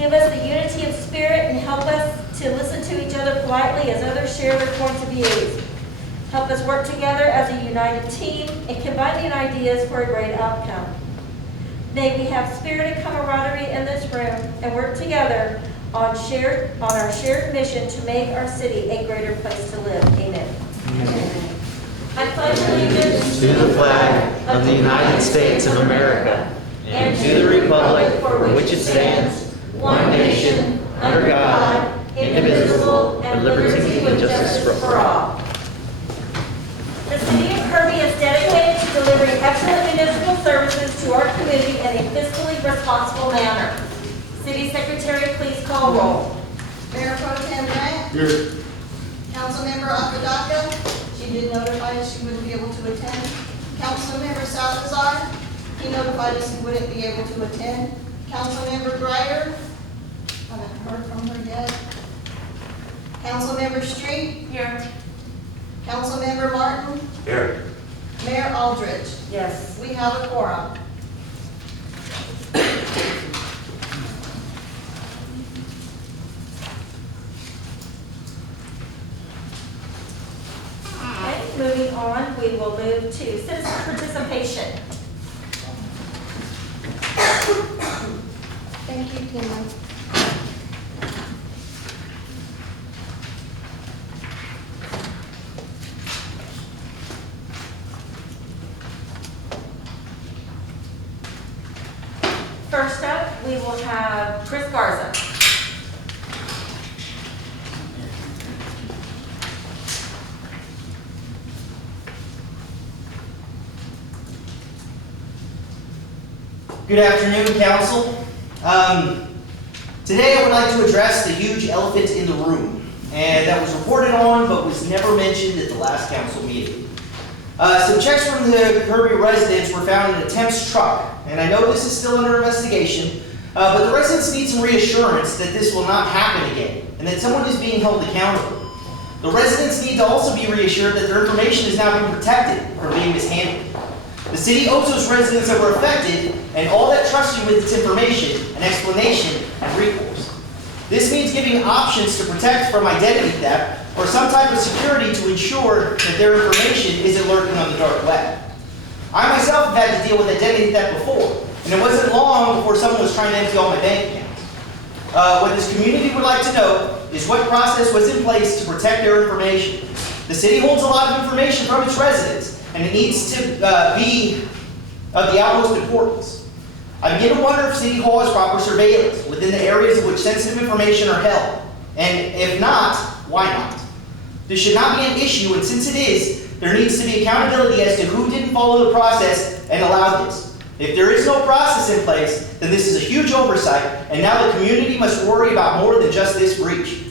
Give us the unity of spirit and help us to listen to each other politely as others share their points of views. Help us work together as a united team and combining ideas for a great outcome. May we have spirited camaraderie in this room and work together on our shared mission to make our city a greater place to live. Amen. Amen. I pledge allegiance to the flag of the United States of America and to the republic for which it stands, one nation, under God, indivisible, and liberty and justice for all. The City of Kirby is dedicated to delivering excellent municipal services to our community in a fiscally responsible manner. City Secretary, please call roll. Mayor Pro Tem Grant. Here. Councilmember Apodaca. She did notify us she wouldn't be able to attend. Councilmember Salazar. He notified us he wouldn't be able to attend. Councilmember Breyer. Haven't heard from her yet. Councilmember Street. Here. Councilmember Martin. Here. Mayor Aldridge. Yes. We have a quorum. Okay, moving on, we will move to citizen participation. Thank you, Tina. First up, we will have Chris Garza. Good afternoon, Council. Today I would like to address the huge elephant in the room, and that was reported on but was never mentioned at the last council meeting. Some checks from the Kirby residents were found in a Temps truck, and I know this is still under investigation, but the residents need some reassurance that this will not happen again, and that someone is being held accountable. The residents need to also be reassured that their information is now being protected from being mishandled. The city owes those residents that were affected and all that trust you with its information an explanation and recourse. This means giving options to protect from identity theft or some type of security to ensure that their information isn't lurking on the dark web. I myself have had to deal with identity theft before, and it wasn't long before someone was trying to empty all my bank accounts. What this community would like to know is what process was in place to protect their information. The city holds a lot of information from its residents, and it needs to be of the utmost importance. I begin to wonder if City Hall has proper surveillance within the areas in which sensitive information are held, and if not, why not? This should not be an issue, and since it is, there needs to be accountability as to who didn't follow the process and allowed this. If there is no process in place, then this is a huge oversight, and now the community must worry about more than just this breach.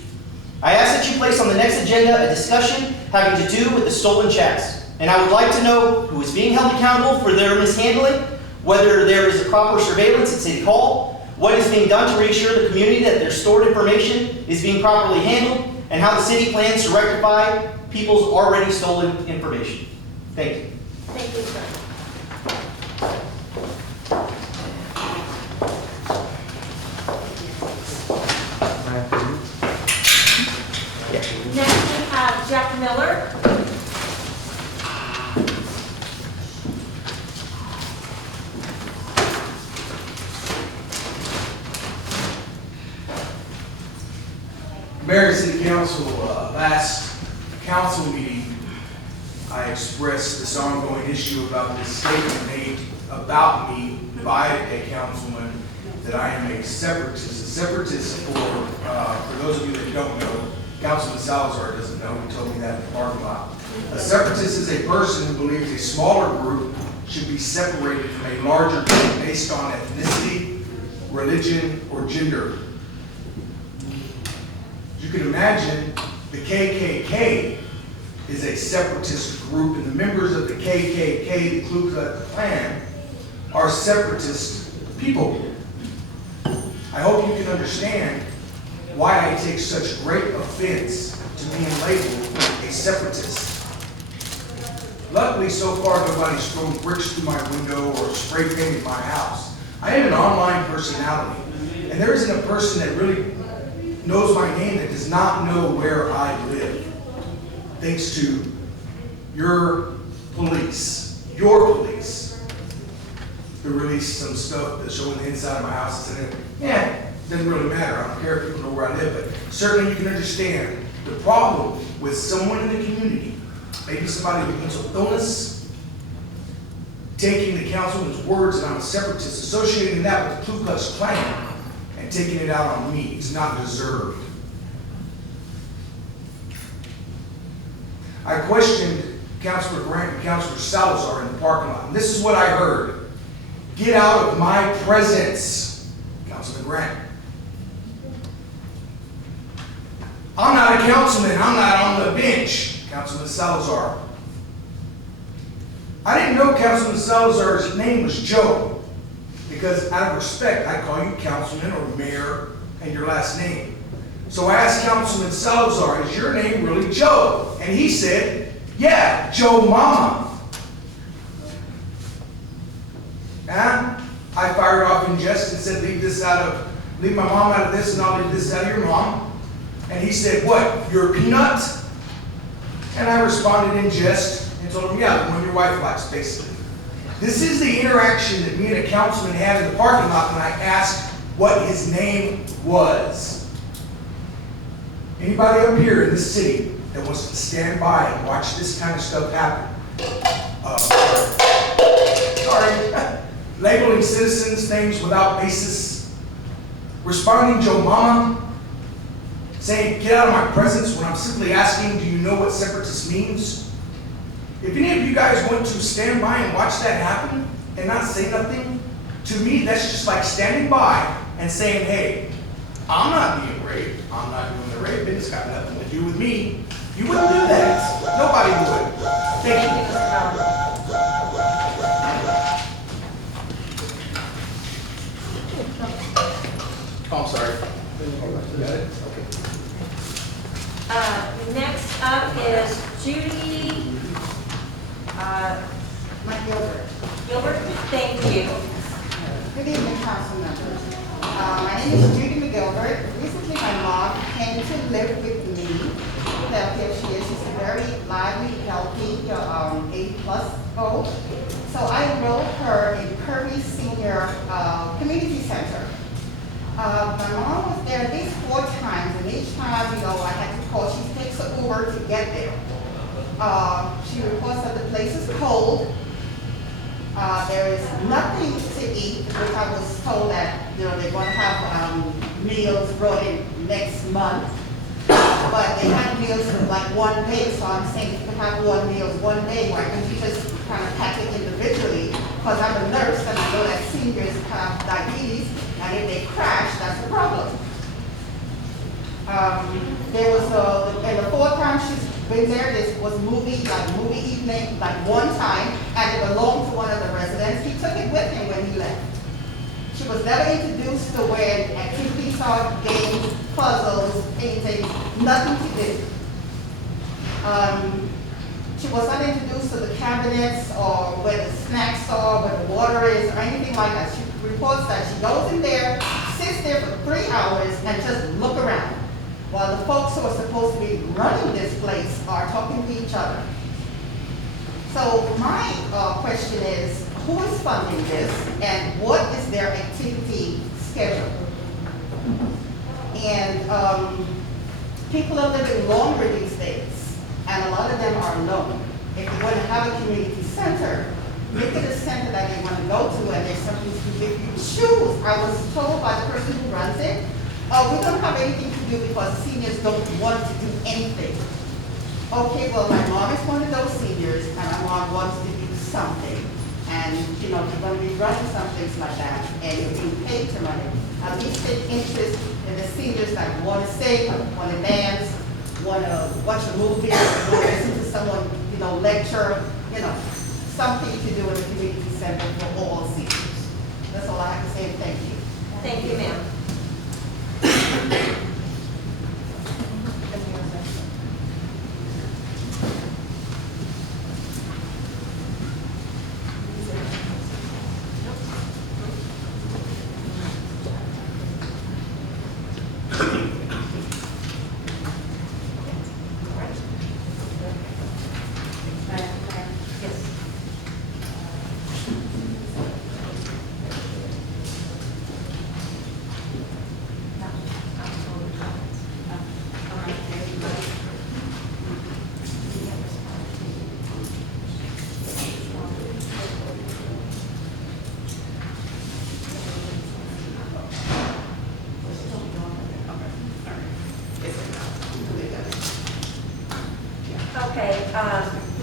I ask that you place on the next agenda a discussion having to do with the stolen checks. And I would like to know who is being held accountable for their mishandling, whether there is a proper surveillance at City Hall, what is being done to reassure the community that their stored information is being properly handled, and how the city plans to rectify people's already stolen information. Thank you. Thank you, sir. Next, we have Jeff Miller. Mayor and City Council, last council meeting, I expressed this ongoing issue about this statement made about me by a councilman that I am a separatist. A separatist, for those of you that don't know, Councilman Salazar doesn't know, he told me that in the parking lot. A separatist is a person who believes a smaller group should be separated from a larger group based on ethnicity, religion, or gender. You can imagine the KKK is a separatist group, and the members of the KKK, the Ku Klux Klan, are separatist people. I hope you can understand why I take such great offense to being labeled a separatist. Luckily, so far, nobody's thrown bricks through my window or spray painted my house. I am an online personality, and And there isn't a person that really knows my name that does not know where I live. Thanks to your police, who released some stuff that's showing the inside of my house. And it doesn't really matter. I don't care if people know where I live, but certainly you can understand the problem with someone in the community, maybe somebody with mental illness, taking the councilman's words and I'm a separatist, associating that with the Ku Klux Klan, and taking it out on me. It's not deserved. I questioned Councilor Grant and Councilor Salazar in the parking lot, and this is what I heard. Get out of my presence, Councilman Grant. I'm not a councilman, I'm not on the bench, Councilman Salazar. I didn't know Councilman Salazar's name was Joe, because out of respect, I call you councilman or mayor and your last name. So I asked Councilman Salazar, is your name really Joe? And he said, yeah, Joe Mama. And I fired off in jest and said, leave my mom out of this and I'll leave this out of your mom. And he said, what, you're a peanut? And I responded in jest and told him, yeah, the one your wife likes, basically. This is the interaction that me and a councilman had in the parking lot when I asked what his name was. Anybody up here in this city that wants to stand by and watch this kind of stuff happen? Sorry. Labeling citizens names without basis. Responding Joe Mama. Saying, get out of my presence when I'm simply asking, do you know what separatist means? If any of you guys want to stand by and watch that happen and not say nothing, to me that's just like standing by and saying, hey, I'm not being raped, I'm not doing the raping, it's got nothing to do with me. You wouldn't do that. Nobody would. Thank you. Oh, I'm sorry. Got it? Okay. Next up is Judy Gilbert. Thank you. Good evening, council members. My name is Judy McGilbert. Recently, my mom came to live with me. Here she is. She's a very lively, healthy, 80+ old. So I enrolled her in Kirby Senior Community Center. My mom was there at least 4 times, and each time, I had to call. She takes an Uber to get there. She reports that the place is cold. There is nothing to eat, which I was told that they're going to have meals brought in next month. But they had meals for like one day, so I'm saying if you have one meal one day, why can't you just kind of pack it individually? Because I'm a nurse and I know that seniors have diabetes, and if they crash, that's a problem. There was and the 4th time she's been there, this was movie evening, like one time, and it belonged to one of the residents. He took it with him when he left. She was never introduced to where activities are, games, puzzles, paintings, nothing to do. She was not introduced to the cabinets or where the snacks are, where the water is, or anything like that. She reports that she goes in there, sits there for 3 hours, and just look around, while the folks who are supposed to be running this place are talking to each other. So my question is, who is funding this, and what is their activity schedule? And people are living longer these days, and a lot of them are alone. If you want to have a community center, make it a center that they want to go to, and there's something to do. If you choose, I was told by the person who runs it, we don't have anything to do because seniors don't want to do anything. Okay, well, my mom is one of those seniors, and my mom wants to do something. And, you're going to be running some things like that, and you're being paid to run it. At least take interest in the seniors that want to sing, want to dance, want to watch a movie, want to listen to someone, lecture, something to do in the community center for all seniors. That's all I have to say, thank you. Thank you, ma'am.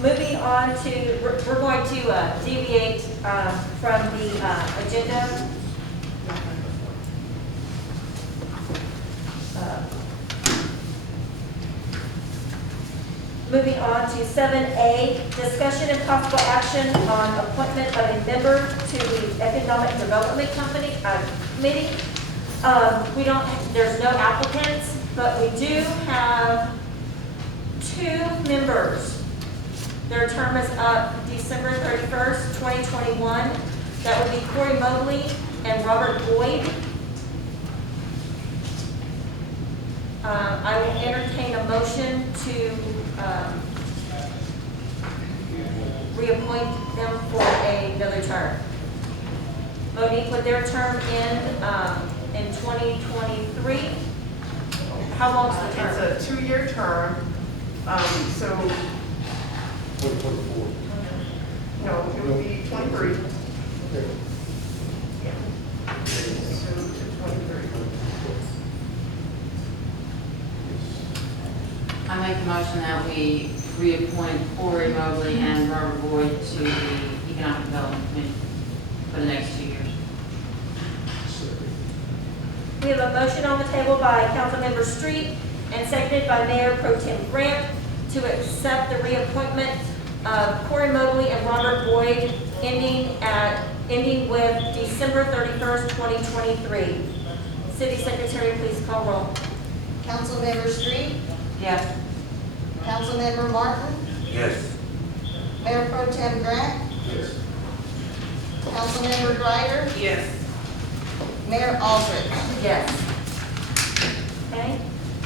moving on to, we're going to deviate from the agenda. Moving on to 7A, discussion and possible action on appointment of a member to the Economic Development Committee. We don't, there's no applicants, but we do have 2 members. Their term is up December 31st, 2021. That would be Corey Mobley and Robert Boyd. I will entertain a motion to reappoint them for another term. Monique, would their term end in 2023? How long's the term? It's a 2-year term, so, no, it would be 23. Yeah. So to 23. I make a motion that we reappoint Corey Mobley and Robert Boyd to the Economic Development Committee for the next 2 years. We have a motion on the table by Councilmember Street and seconded by Mayor Pro Tem Grant to accept the reappointment of Corey Mobley and Robert Boyd ending with December 31st, 2023. City Secretary, please call roll. Councilmember Street, Yes. Councilmember Martin, Yes. Mayor Pro Tem Grant, Yes. Councilmember Greider, Yes. Mayor Aldrich. Yes. Okay.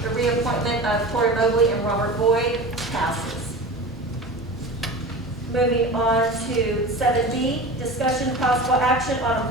The reappointment of Corey Mobley and Robert Boyd passes. Moving on to 7B, discussion possible action on